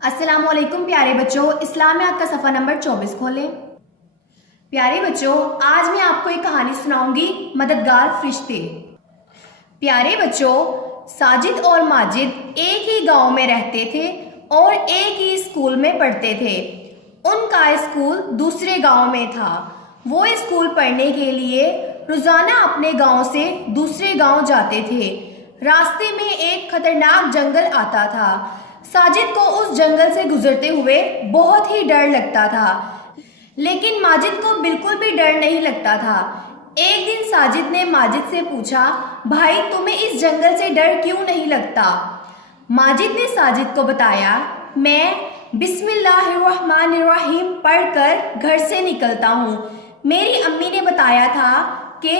अस्सलाम वालेकुम प्यारे बच्चों, इस्लामियात का सफ़ा नंबर 24 खोलें। प्यारे बच्चों, आज मैं आपको एक कहानी सुनाऊंगी, मददगार फरिश्ते। प्यारे बच्चों, साजिद और माजिद एक ही गांव में रहते थे और एक ही स्कूल में पढ़ते थे। उनका स्कूल दूसरे गांव में था। वो स्कूल पढ़ने के लिए रोज़ाना अपने गांव से दूसरे गांव जाते थे। रास्ते में एक खतरनाक जंगल आता था। साजिद को उस जंगल से गुजरते हुए बहुत ही डर लगता था, लेकिन माजिद को बिल्कुल भी डर नहीं लगता था। एक दिन साजिद ने माजिद से पूछा, भाई तुम्हें इस जंगल से डर क्यों नहीं लगता? माजिद ने साजिद को बताया, मैं बिस्मिल्लाहिर्रहमानिर्रहीम पढ़कर घर से निकलता हूँ। मेरी अम्मी ने बताया था कि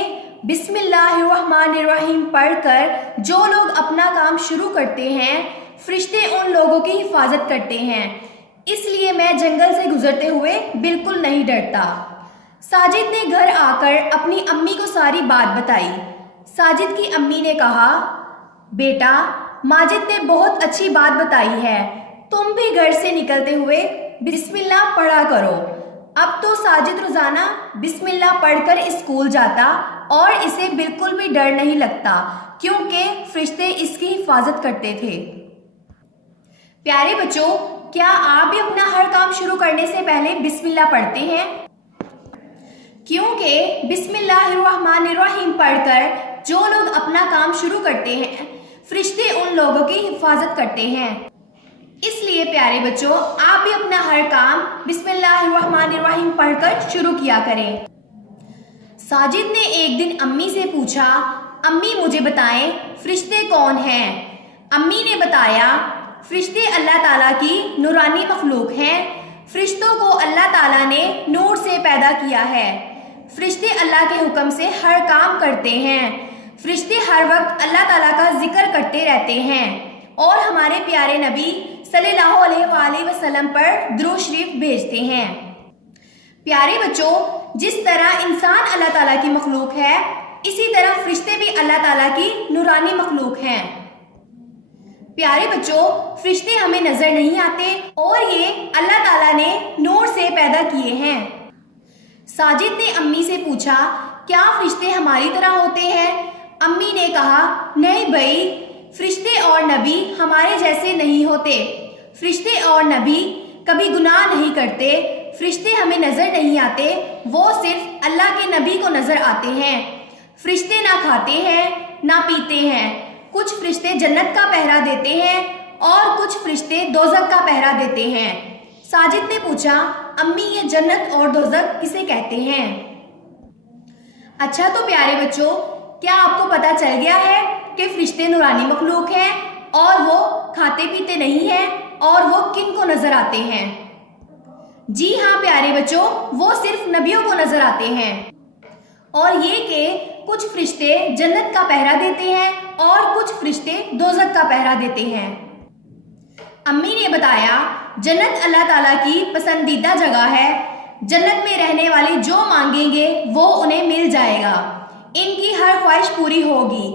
बिस्मिल्लाहिर्रहमानिर्रहीम पढ़कर जो लोग अपना काम शुरू करते हैं, फरिश्ते उन लोगों की हिफाजत करते हैं, इसलिए मैं जंगल से गुजरते हुए बिल्कुल नहीं डरता। साजिद ने घर आकर अपनी अम्मी को सारी बात बताई। साजिद की अम्मी ने कहा, बेटा माजिद ने बहुत अच्छी बात बताई है, तुम भी घर से निकलते हुए बिस्मिल्लाह पढ़ा करो। अब तो साजिद रोजाना बिस्मिल्लाह पढ़कर स्कूल जाता और इसे बिल्कुल भी डर नहीं लगता, क्योंकि फरिश्ते इसकी हिफाजत करते थे। प्यारे बच्चों, क्या आप भी अपना हर काम शुरू करने से पहले बिस्मिल्लाह पढ़ते हैं? क्योंकि बिस्मिल्लाहिर्रहमानिर्रहीम पढ़कर जो लोग अपना काम शुरू करते हैं, फरिश्ते उन लोगों की हिफाजत करते हैं। इसलिए प्यारे बच्चों, आप भी अपना हर काम बिस्मिल्लाहिर्रहमानिर्रहीम पढ़कर शुरू किया करें। साजिद ने एक दिन अम्मी से पूछा, अम्मी मुझे बताएं फरिश्ते कौन हैं? अम्मी ने बताया, फरिश्ते अल्लाह ताला की नूरानी मखलूक हैं। फरिश्तों को अल्लाह ताला ने नूर से पैदा किया है। फरिश्ते अल्लाह के हुक्म से हर काम करते हैं। फरिश्ते हर वक्त अल्लाह ताला का जिक्र करते रहते हैं और हमारे प्यारे नबी सल्लल्लाहु अलैहि वसल्लम पर दुरूद शरीफ भेजते हैं। प्यारे बच्चों, जिस तरह इंसान अल्लाह ताला की मखलूक है, इसी तरह फरिश्ते भी अल्लाह ताला की नूरानी मखलूक हैं। प्यारे बच्चों, फरिश्ते हमें नजर नहीं आते और ये अल्लाह ताला ने नूर से पैदा किए हैं। साजिद ने अम्मी से पूछा, क्या फरिश्ते हमारी तरह होते हैं? अम्मी ने कहा, नहीं भाई, फरिश्ते और नबी हमारे जैसे नहीं होते। फरिश्ते और नबी कभी गुनाह नहीं करते। फरिश्ते हमें नजर नहीं आते, वो सिर्फ अल्लाह के नबी को नजर आते हैं। फरिश्ते ना खाते हैं ना पीते हैं। कुछ फरिश्ते जन्नत का पहरा देते हैं और कुछ फरिश्ते दोज़ख का पहरा देते हैं। साजिद ने पूछा, अम्मी ये जन्नत और दोज़ख किसे कहते हैं? अच्छा तो प्यारे बच्चों, क्या आपको पता चल गया है कि फरिश्ते नूरानी मखलूक हैं और वो खाते पीते नहीं हैं और वो किन को नजर आते हैं? जी हाँ प्यारे बच्चों, वो सिर्फ नबियों को नजर आते हैं। और ये कि कुछ फरिश्ते जन्नत का पहरा देते हैं और कुछ फरिश्ते दोज़ख का पहरा देते हैं। अम्मी ने बताया, जन्नत अल्लाह ताला की पसंदीदा जगह है। जन्नत में रहने वाले जो मांगेंगे वो उन्हें मिल जाएगा। इनकी हर ख्वाहिश पूरी होगी।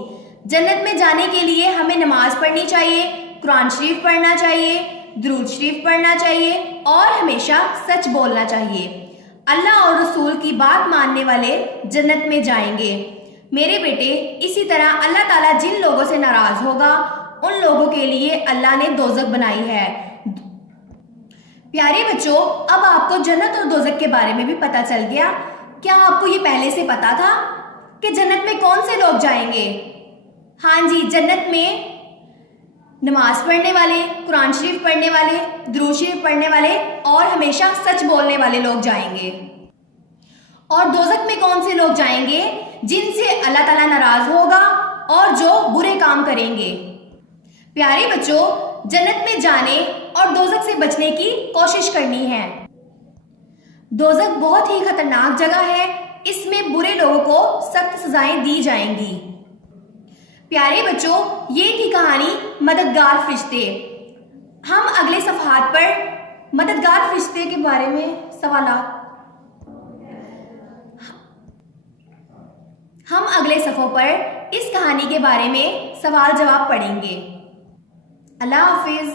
जन्नत में जाने के लिए हमें नमाज पढ़नी चाहिए, कुरान शरीफ पढ़ना चाहिए, दुरूद शरीफ पढ़ना चाहिए और हमेशा सच बोलना चाहिए। अल्लाह और रसूल की बात मानने वाले जन्नत में जाएंगे। मेरे बेटे, इसी तरह अल्लाह ताला जिन लोगों से नाराज होगा, उन लोगों के लिए अल्लाह ने दोज़ख बनाई है। प्यारे बच्चों, अब आपको जन्नत और दोज़ख के बारे में भी पता चल गया। क्या आपको ये पहले से पता था कि जन्नत में कौन से लोग जाएंगे? हाँ जी, जन्नत में नमाज पढ़ने वाले, कुरान शरीफ पढ़ने वाले, दुरूद शरीफ पढ़ने वाले और हमेशा सच बोलने वाले लोग जाएंगे। और दोज़ख में कौन से लोग जाएंगे? जिनसे अल्लाह ताला नाराज होगा और जो बुरे काम करेंगे। प्यारे बच्चों, जन्नत में जाने और दोज़ख से बचने की कोशिश करनी है। दोज़ख बहुत ही खतरनाक जगह है, इसमें बुरे लोगों को सख्त सजाएं दी जाएंगी। प्यारे बच्चों, ये थी कहानी मददगार फरिश्ते। हम अगले सफ़हात पर मददगार फरिश्ते के बारे में हम अगले सफ़ों पर इस कहानी के बारे में सवाल जवाब पढ़ेंगे। अल्लाह हाफिज़।